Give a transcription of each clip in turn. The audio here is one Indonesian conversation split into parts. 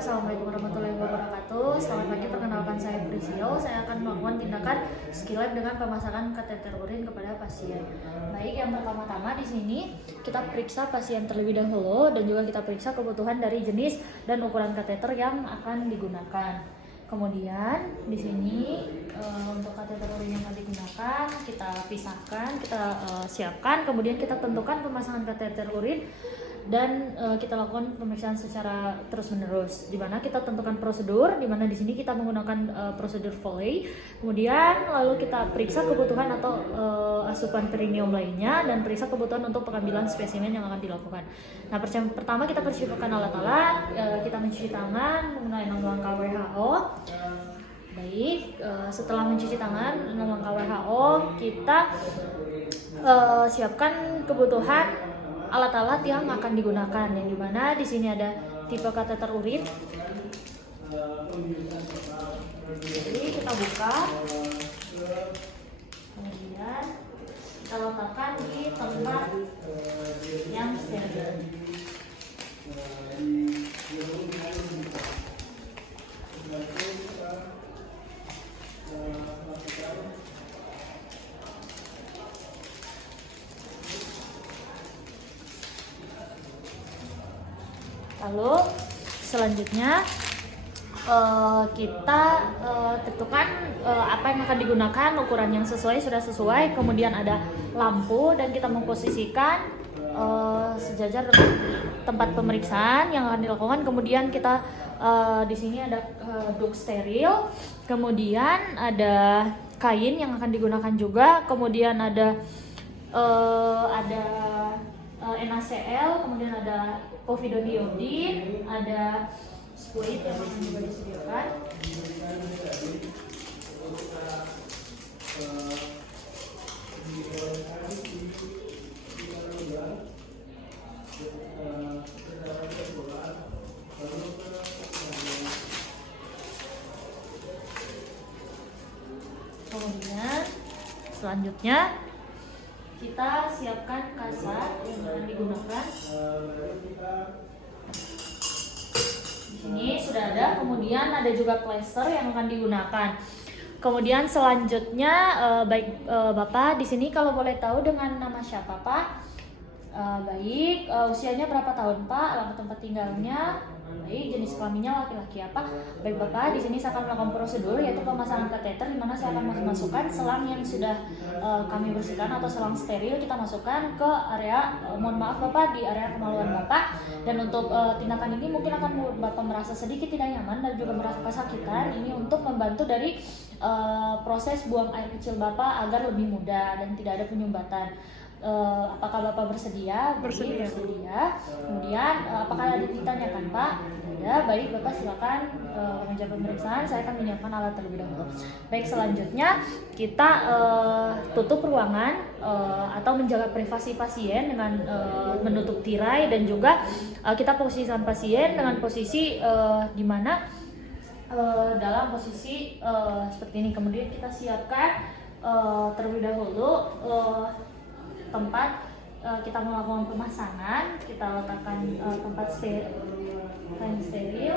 Assalamualaikum warahmatullahi wabarakatuh. Selamat pagi, perkenalkan saya Priscil. Saya akan melakukan tindakan ski lab dengan pemasangan kateter urin kepada pasien. Baik, yang pertama-tama di sini kita periksa pasien terlebih dahulu dan juga kita periksa kebutuhan dari jenis dan ukuran kateter yang akan digunakan. Kemudian di sini untuk kateter urin yang akan digunakan kita pisahkan, kita siapkan, kemudian kita tentukan pemasangan kateter urin dan kita lakukan pemeriksaan secara terus-menerus. Di mana kita tentukan prosedur, di mana di sini kita menggunakan prosedur Foley. Kemudian lalu kita periksa kebutuhan atau asupan perineum lainnya dan periksa kebutuhan untuk pengambilan spesimen yang akan dilakukan. Nah, pertama kita persiapkan alat-alat, kita mencuci tangan menggunakan 6 langkah WHO. Baik, setelah mencuci tangan 6 langkah WHO, kita siapkan kebutuhan alat-alat yang akan digunakan, yang dimana di sini ada tipe kateter urin. Jadi kita buka, kemudian kita letakkan di tempat yang steril. Lalu selanjutnya kita tentukan apa yang akan digunakan, ukuran yang sudah sesuai, kemudian ada lampu dan kita memposisikan sejajar dengan tempat pemeriksaan yang akan dilakukan. Kemudian kita di sini ada duk steril, kemudian ada kain yang akan digunakan juga, kemudian ada NaCl, kemudian ada povidone, ada squid yang akan juga disediakan. Kemudian selanjutnya kita siapkan kasat yang akan digunakan. Di sini sudah ada, kemudian ada juga plester yang akan digunakan. Kemudian selanjutnya Bapak di sini kalau boleh tahu dengan nama siapa Pak? Baik, usianya berapa tahun Pak? Alamat tempat tinggalnya? Baik, jenis kelaminnya laki-laki apa? Baik Bapak, di sini saya akan melakukan prosedur yaitu pemasangan kateter, di mana saya akan masukkan selang yang sudah kami bersihkan atau selang steril, kita masukkan ke area, mohon maaf Bapak, di area kemaluan Bapak. Dan untuk tindakan ini mungkin akan Bapak merasa sedikit tidak nyaman dan juga merasa kesakitan. Ini untuk membantu dari proses buang air kecil Bapak agar lebih mudah dan tidak ada penyumbatan. Apakah Bapak bersedia? Bersedia. Kemudian apakah ada ditanyakan Pak? Tidak. Baik Bapak, silakan menjawab pemeriksaan. Saya akan menyiapkan alat terlebih dahulu. Baik, selanjutnya kita tutup ruangan atau menjaga privasi pasien dengan menutup tirai, dan juga kita posisikan pasien dengan posisi di mana dalam posisi seperti ini. Kemudian kita siapkan terlebih dahulu tempat kita melakukan pemasangan. Kita letakkan tempat steril.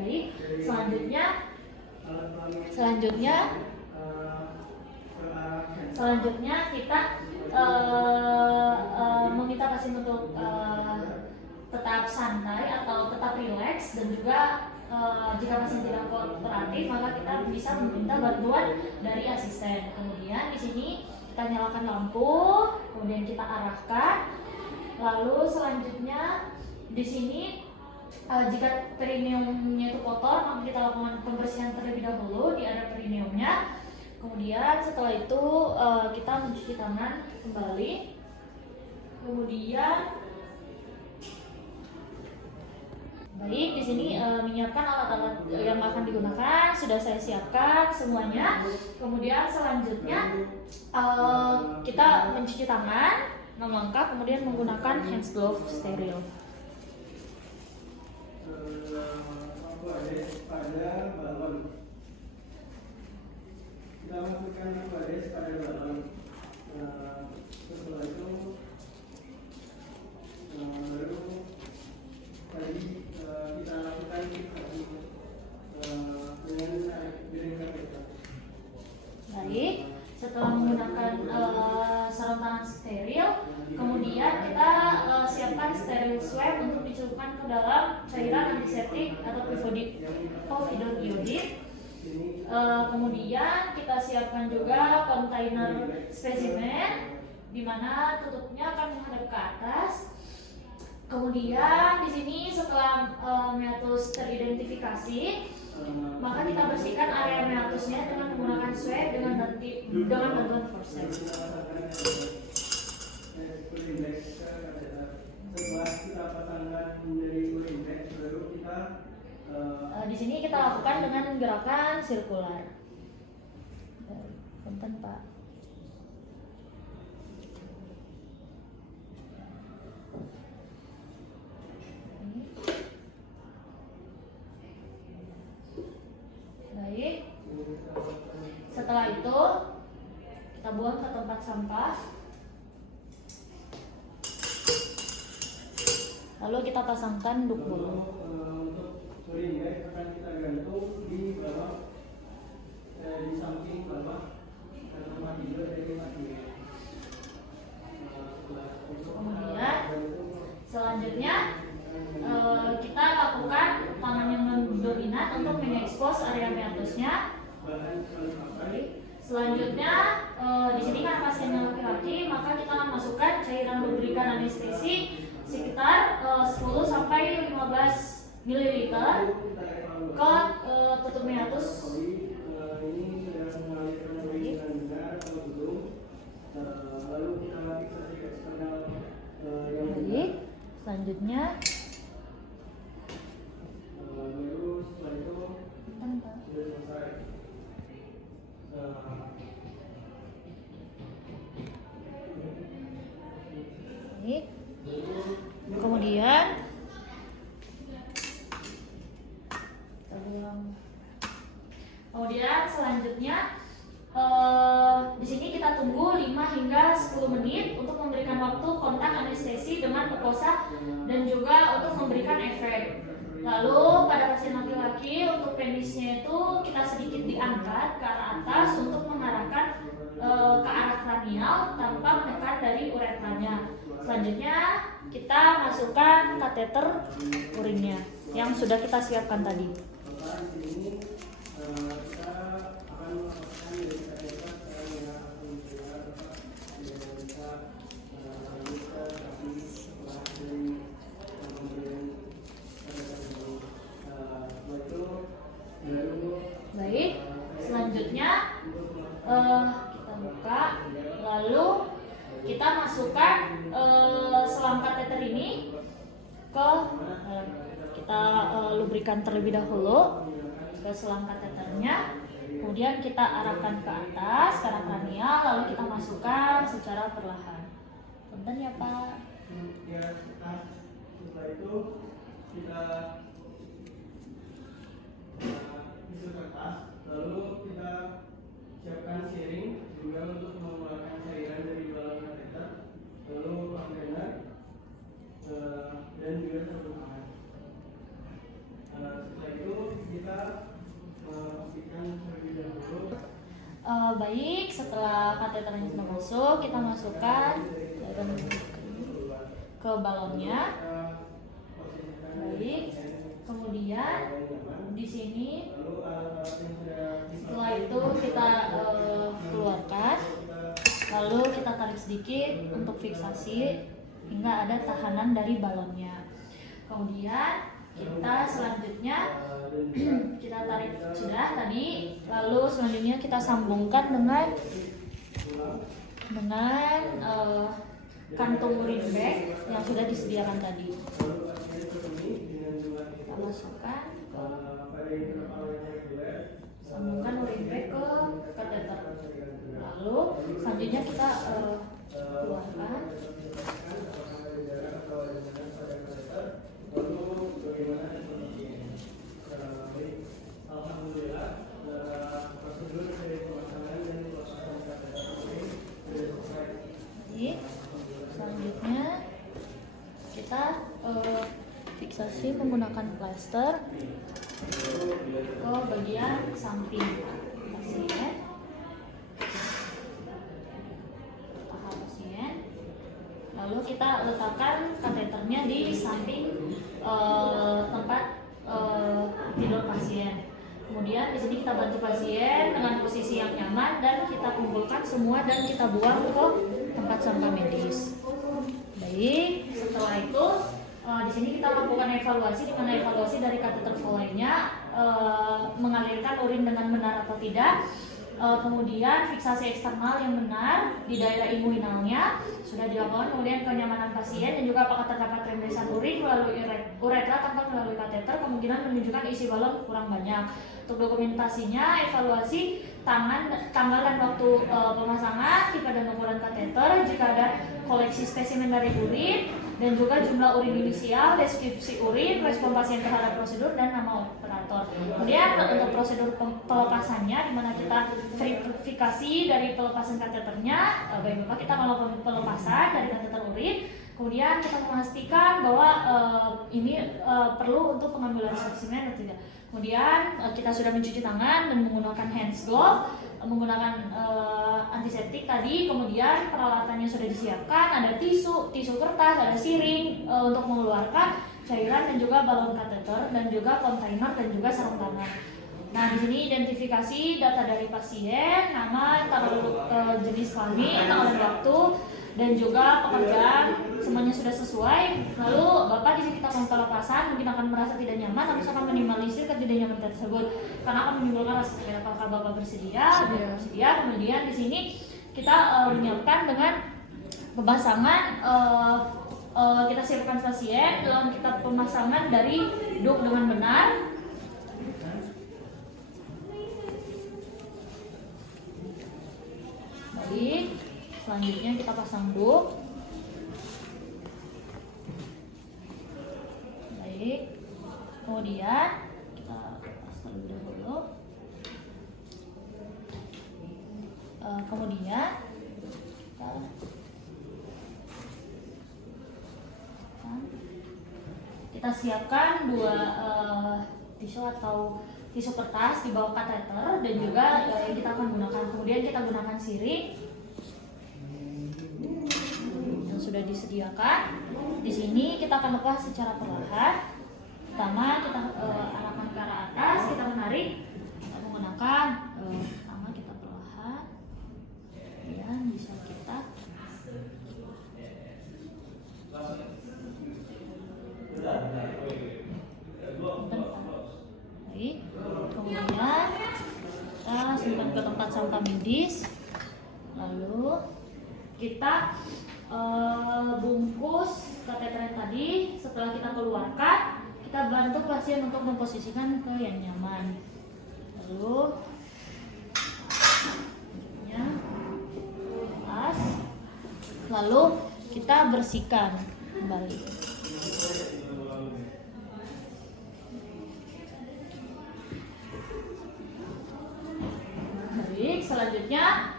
Baik, selanjutnya kita meminta pasien untuk tetap santai atau tetap rileks, dan juga jika pasien tidak kooperatif maka kita bisa meminta bantuan dari asisten. Kemudian di sini kita nyalakan lampu, kemudian kita arahkan. Lalu selanjutnya di sini jika perineumnya itu kotor, maka kita lakukan pembersihan terlebih dahulu di area perineumnya. Kemudian setelah itu kita mencuci tangan kembali. Kemudian baik, di sini menyiapkan alat-alat yang akan digunakan sudah saya siapkan semuanya. Kemudian selanjutnya kita mencuci tangan 6 langkah, kemudian menggunakan hand glove steril. Kita masukkan baris pada balon. Setelah itu baru tadi kita lakukan Baik, setelah menggunakan sarung tangan steril, kemudian kita siapkan steril swab untuk dicelupkan ke dalam cairan antiseptik atau povidone iodid. Kemudian kita siapkan juga kontainer spesimen di mana tutupnya akan menghadap ke atas. Kemudian di sini setelah meatus teridentifikasi, maka kita bersihkan area meatusnya dengan menggunakan swab dengan bantuan forceps. Setelah kita pasangkan dari urindex, baru kita di sini kita lakukan dengan gerakan sirkular. Punten Pak. Baik. Setelah itu kita buang ke tempat sampah. Lalu kita pasangkan duk bulu. Untuk urindex akan kita gantung di bawah, di samping bawah tempat tidur dari mati. Kemudian selanjutnya kita lakukan tangan yang dominan untuk mengekspos area meatusnya. Selanjutnya di sini kan pasiennya laki-laki, maka kita masukkan cairan lubrikan anestesi sekitar 10 sampai 15 ml ke tutup meatus. Baik, selanjutnya baik. Kemudian selanjutnya di sini kita tunggu 5 hingga 10 menit untuk memberikan waktu kontak anestesi dengan mukosa dan juga untuk memberikan efek. Lalu pada pasien laki-laki untuk penisnya itu kita sedikit diangkat ke arah atas untuk mengarahkan ke arah kranial tanpa menekan dari uretranya. Selanjutnya kita masukkan kateter urinnya yang sudah kita siapkan tadi. Baik, selanjutnya kita buka, lalu kita masukkan selang kateter ini ke kita lubrikan terlebih dahulu ke selang kateternya, kemudian kita arahkan ke atas ke arah kranial, lalu kita masukkan secara perlahan. Punten ya Pak. Setelah itu kita tisu kertas, lalu kita siapkan siring juga untuk mengeluarkan cairan dari dalam kateter, lalu kontainer dan juga sabun tangan. Setelah itu kita pastikan terlebih dahulu. Baik, setelah kateternya sudah masuk, kita masukkan ke balonnya. Baik, kemudian di sini setelah itu kita keluarkan, lalu kita tarik sedikit untuk fiksasi hingga ada tahanan dari balonnya. Kemudian kita selanjutnya kita tarik sudah tadi, lalu selanjutnya kita sambungkan dengan kantung urin bag yang sudah disediakan tadi. Kita masukkan sambungkan urin bag ke kateter, lalu selanjutnya kita keluarkan. Alhamdulillah, prosedur dari pemasangan dan pelepasan kateter ini sudah selesai. Selanjutnya kita fiksasi menggunakan plester ke bagian samping pasien, paha pasien. Lalu kita letakkan kateternya di samping tempat tidur pasien. Kemudian di sini kita bantu pasien dengan posisi yang nyaman dan kita kumpulkan semua dan kita buang ke tempat sampah medis. Baik, setelah itu di sini kita lakukan evaluasi, di mana evaluasi dari kateter Foley-nya mengalirkan urin dengan benar atau tidak. Kemudian fiksasi eksternal yang benar di daerah inguinalnya sudah dilakukan, kemudian kenyamanan pasien dan juga apakah terdapat rembesan urin melalui uretra tanpa melalui kateter kemungkinan menunjukkan isi balon kurang banyak. Untuk dokumentasinya, evaluasi tanggal dan waktu pemasangan, tipe dan ukuran kateter, jika ada koleksi spesimen dari urin, dan juga jumlah urin inisial, deskripsi urin, respon pasien terhadap prosedur, dan nama operator. Kemudian untuk prosedur pelepasannya, di mana kita verifikasi dari pelepasan kateternya, baik Bapak kita melakukan pelepasan dari kateter urin. Kemudian kita memastikan bahwa ini perlu untuk pengambilan spesimen atau tidak. Kemudian kita sudah mencuci tangan dan menggunakan hand glove, menggunakan antiseptik tadi. Kemudian peralatannya sudah disiapkan, ada tisu kertas, ada siring untuk mengeluarkan cairan dan juga balon kateter dan juga kontainer dan juga sarung tangan. Nah, di sini identifikasi data dari pasien, nama, jenis kelamin, tanggal dan waktu, dan juga pekerjaan, semuanya sudah sesuai. Lalu Bapak di sini kita melakukan pelepasan, mungkin akan merasa tidak nyaman, tapi akan minimalisir ketidaknyamanan tersebut karena akan menimbulkan rasa sakit. Apakah Bapak bersedia? Bersedia. Kemudian di sini kita menyiapkan dengan pemasangan, kita siapkan pasien dalam kita pemasangan dari duk dengan benar. Baik, selanjutnya kita pasang duk. Baik, kemudian kita lepas terlebih dahulu. Kemudian kita siapkan dua tisu atau tisu kertas di bawah kateter dan juga yang kita akan gunakan. Kemudian kita gunakan siring yang sudah disediakan. Di sini kita akan lepas secara perlahan. Pertama kita arahkan ke arah atas, kita menarik, kita menggunakan pertama kita perlahan, kemudian bisa kita baik, kemudian kita simpan ke tempat sampah medis. Lalu kita bungkus kateter tadi. Setelah kita keluarkan, kita bantu pasien untuk memposisikan ke yang nyaman. Lalu lepas, lalu kita bersihkan kembali. Baik, selanjutnya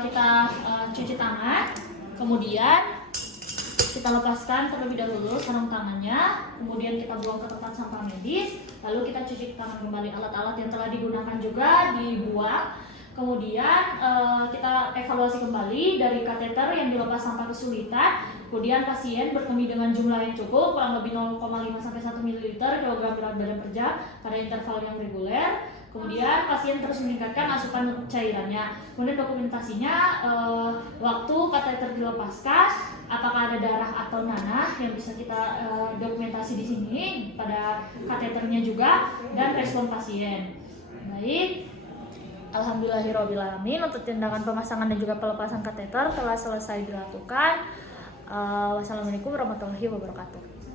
kita cuci tangan, kemudian kita lepaskan terlebih dahulu sarung tangannya, kemudian kita buang ke tempat sampah medis, lalu kita cuci tangan kembali. Alat-alat yang telah digunakan juga dibuang. Kemudian kita evaluasi kembali dari kateter yang dilepas tanpa kesulitan. Kemudian pasien berkemih dengan jumlah yang cukup, kurang lebih 0,5 sampai 1 ml kilogram berat badan per jam pada interval yang reguler. Kemudian pasien terus meningkatkan asupan cairannya. Kemudian dokumentasinya, waktu kateter dilepaskan, apakah ada darah atau nanah yang bisa kita dokumentasi di sini pada kateternya juga, dan respon pasien. Baik, alhamdulillahirobbilalamin, untuk tindakan pemasangan dan juga pelepasan kateter telah selesai dilakukan. Wassalamualaikum warahmatullahi wabarakatuh.